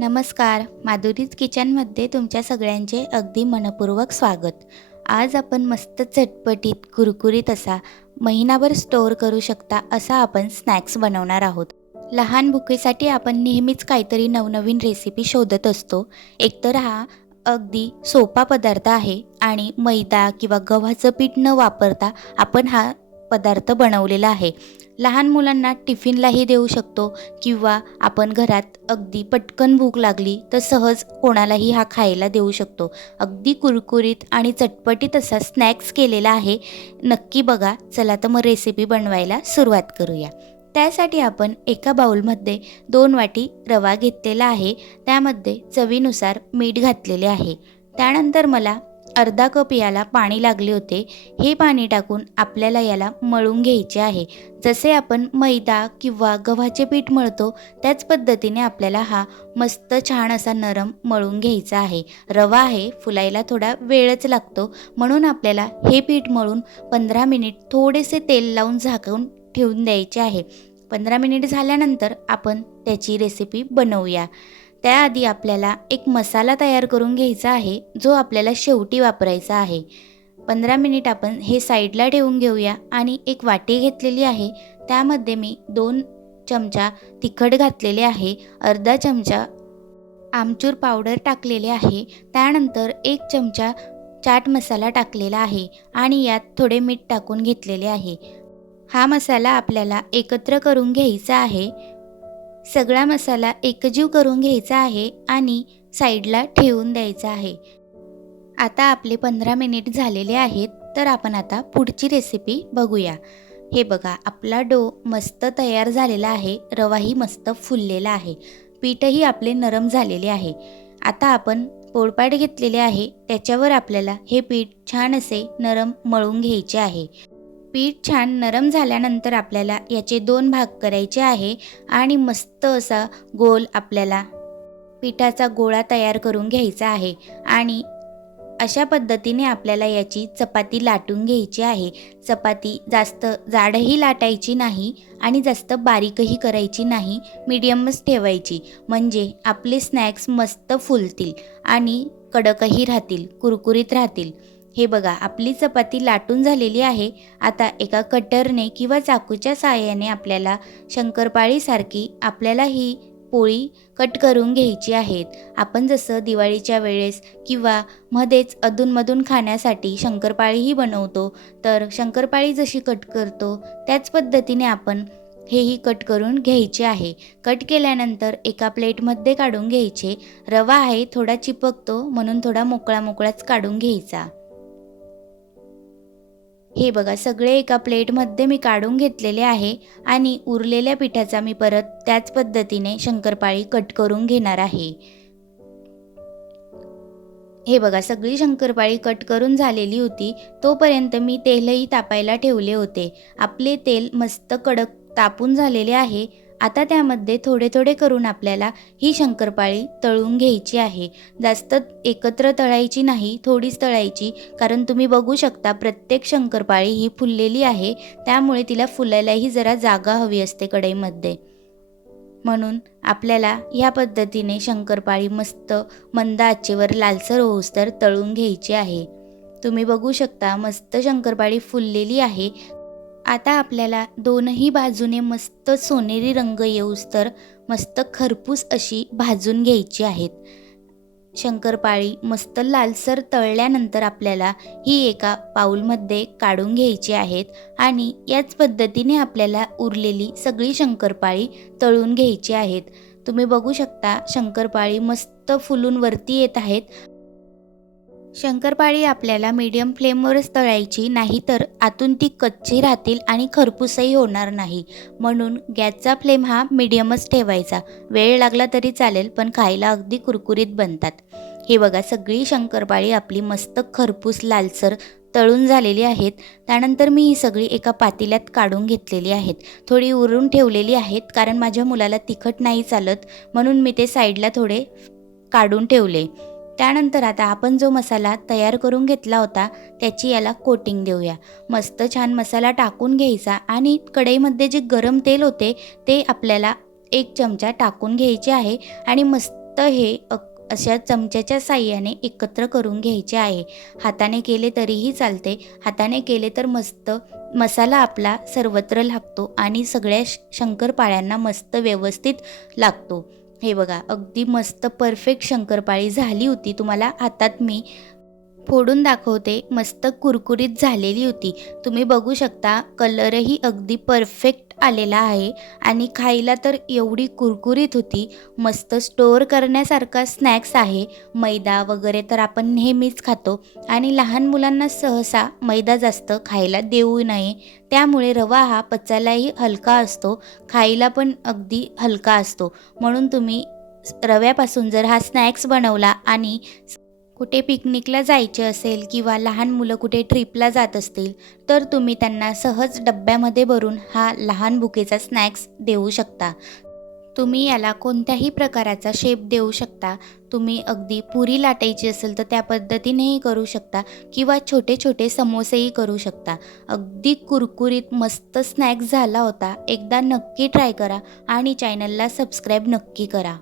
नमस्कार माधुरीज किचनमध्ये तुमच्या सगळ्यांचे अगदी मनपूर्वक स्वागत. आज आपण मस्त चटपटीत कुरकुरीत असा महिनाभर स्टोअर करू शकता असा आपण स्नॅक्स बनवणार आहोत. लहान भुकेसाठी आपण नेहमीच काहीतरी नवनवीन रेसिपी शोधत असतो. एकतर हा अगदी सोपा पदार्थ आहे आणि मैदा किंवा गव्हाचं पीठ न वापरता आपण हा पदार्थ बनवलेला आहे. लहान मुलांना टिफिनलाही देऊ शकतो किंवा आपण घरात अगदी पटकन भूक लागली तर सहज कोणालाही हा खायला देऊ शकतो. अगदी कुरकुरीत आणि चटपटीत असा स्नॅक्स केलेला आहे. नक्की बघा चला तर मग रेसिपी बनवायला सुरुवात करूया. त्यासाठी आपण एका बाऊलमध्ये दोन वाटी रवा घेतलेला आहे. त्यामध्ये चवीनुसार मीठ घातलेले आहे. त्यानंतर मला अर्धा कप याला पाणी लागले होते. हे पाणी टाकून आपल्याला याला मळून घ्यायचे आहे. जसे आपण मैदा किंवा गव्हाचे पीठ मळतो त्याच पद्धतीने आपल्याला हा मस्त छान असा नरम मळून घ्यायचा आहे. रवा आहे फुलायला थोडा वेळच लागतो. म्हणून आपल्याला हे पीठ मळून पंधरा मिनिट थोडेसे तेल लावून झाकून ठेवून द्यायचे आहे. पंधरा मिनिट झाल्यानंतर आपण त्याची रेसिपी बनवूया. त्याआधी आपल्याला एक मसाला तयार करून घ्यायचा आहे जो आपल्याला शेवटी वापरायचा आहे. पंधरा मिनिट आपण हे साईडला ठेवून घेऊया आणि एक वाटी घेतलेली आहे. त्यामध्ये मी दोन चमचा तिखट घातलेले आहे अर्धा चमचा आमचूर पावडर टाकलेले आहे त्यानंतर एक चमचा चाट मसाला टाकलेला आहे आणि यात थोडे मीठ टाकून घेतलेले आहे. हा मसाला आपल्याला एकत्र करून घ्यायचा आहे. सगळा मसाला एकजीव करून घ्यायचा आहे आणि साईडला ठेवून द्यायचा आहे. आता आपले पंधरा मिनिट झालेले आहेत तर आपण आता पुढची रेसिपी बघूया. हे बघा आपला डो मस्त तयार झालेला आहे रवाही मस्त फुललेला आहे. पीठही आपले नरम झालेले आहे. आता आपण पोळपाट घेतलेले आहे त्याच्यावर आपल्याला हे पीठ छान असे नरम मळून घ्यायचे आहे. पीठ छान नरम झाल्यानंतर आपल्याला याचे दोन भाग करायचे आहे आणि मस्त असा गोल आपल्याला पिठाचा गोळा तयार करून घ्यायचा आहे आणि अशा पद्धतीने आपल्याला याची चपाती लाटून घ्यायची आहे. चपाती जास्त जाडही लाटायची नाही आणि जास्त बारीकही करायची नाही. मीडियमच ठेवायची. म्हणजे आपले स्नॅक्स मस्त फुलतील आणि कडकही राहतील कुरकुरीत राहतील. हे बघा आपली चपाती लाटून झालेली आहे. आता एका कटरने किंवा चाकूच्या साहाय्याने आपल्याला शंकरपाळीसारखी आपल्याला ही पोळी कट करून घ्यायची आहेत. आपण जसं दिवाळीच्या वेळेस किंवा मध्येच अधूनमधून खाण्यासाठी शंकरपाळीही बनवतो तर शंकरपाळी जशी कट करतो त्याच पद्धतीने आपण हेही कट करून घ्यायचे आहे. कट केल्यानंतर एका प्लेटमध्ये काढून घ्यायचे. रवा आहे थोडा चिपकतो म्हणून थोडा मोकळा मोकळाच काढून घ्यायचा. हे बघा सगळे एका प्लेटमध्ये मी काढून घेतलेले आहे आणि उरलेल्या पिठाचा मी परत त्याच पद्धतीने शंकरपाळी कट करून घेणार आहे. हे बघा सगळी शंकरपाळी कट करून झालेली होती तोपर्यंत मी तेलही तापायला ठेवले होते. आपले तेल मस्त कडक तापून झालेले आहे आता त्यामध्ये थोडे थोडे करून आपल्याला ही शंकरपाळी तळून घ्यायची आहे. जास्त एकत्र तळायची नाही थोडीच तळायची. कारण तुम्ही बघू शकता प्रत्येक शंकरपाळी ही फुललेली आहे. त्यामुळे तिला फुलायलाही जरा जागा हवी असते कढईमध्ये. म्हणून आपल्याला ह्या पद्धतीने शंकरपाळी मस्त मंद आचेवर लालसर होऊस्तर तळून घ्यायची आहे. तुम्ही बघू शकता मस्त शंकरपाळी फुललेली आहे. आता आपल्याला दोनही बाजूने मस्त सोनेरी रंग येऊस तर मस्त खरपूस अशी भाजून घ्यायची आहेत. शंकरपाळी मस्त लालसर तळल्यानंतर आपल्याला ही एका पाऊलमध्ये काढून घ्यायची आहेत आणि याच पद्धतीने आपल्याला उरलेली सगळी शंकरपाळी तळून घ्यायची आहेत. तुम्ही बघू शकता शंकरपाळी मस्त फुलून वरती येत आहेत. शंकरपाळी आपल्याला मीडियम फ्लेमवरच तळायची नाही तर आतून ती कच्ची राहतील आणि खरपूसही होणार नाही. म्हणून गॅसचा फ्लेम हा मीडियमच ठेवायचा. वेळ लागला तरी चालेल पण खायला अगदी कुरकुरीत बनतात. हे बघा सगळी शंकरपाळी आपली मस्त खरपूस लालसर तळून झालेली आहेत. त्यानंतर मी ही सगळी एका पातेल्यात काढून घेतलेली आहेत. थोडी उरून ठेवलेली आहेत कारण माझ्या मुलाला तिखट नाही चालत म्हणून मी ते साईडला थोडे काढून ठेवले. त्यानंतर आता आपण जो मसाला तयार करून घेतला होता त्याची याला कोटिंग देऊया. मस्त छान मसाला टाकून घ्यायचा आणि कढईमध्ये जे गरम तेल होते ते आपल्याला एक चमचा टाकून घ्यायचे आहे आणि मस्त हे अक अशा चमच्याच्या साह्याने एकत्र करून घ्यायचे आहे. हाताने केले तरीही चालते. हाताने केले तर मस्त मसाला आपला सर्वत्र लागतो आणि सगळ्या श शंकरपाळ्यांना मस्त व्यवस्थित लागतो. हे बघा अगदी मस्त परफेक्ट शंकरपाळी झाली होती. तुम्हाला हातात मी फोडून दाखवते. मस्त कुरकुरीत झालेली होती. तुम्ही बघू शकता कलरही अगदी परफेक्ट आलेला आहे. आणि खायला तर एवढी कुरकुरीत होती. मस्त स्टोअर करण्यासारखा स्नॅक्स आहे. मैदा वगैरे तर आपण नेहमीच खातो. आणि लहान मुलांना सहसा मैदा जास्त खायला देऊ नये. त्यामुळे रवा हा पचायलाही हलका असतो. खायला पण अगदी हलका असतो. म्हणून तुम्ही रव्यापासून जर हा स्नॅक्स बनवला आणि कुठे पिकनिकला जायचे असेल किंवा लहान मुलं कुठे ट्रिपला जात असतील तर तुम्ही त्यांना सहज डब्यामध्ये भरून हा लहान बुकेचा स्नॅक्स देऊ शकता. तुम्ही याला कोणत्याही प्रकाराचा शेप देऊ शकता. तुम्ही अगदी पुरी लाटायची असेल तर त्या पद्धतीनेही करू शकता किंवा छोटे छोटे समोसेही करू शकता. अगदी कुरकुरीत मस्त स्नॅक्स झाला होता. एकदा नक्की ट्राय करा आणि चॅनलला सबस्क्राईब नक्की करा.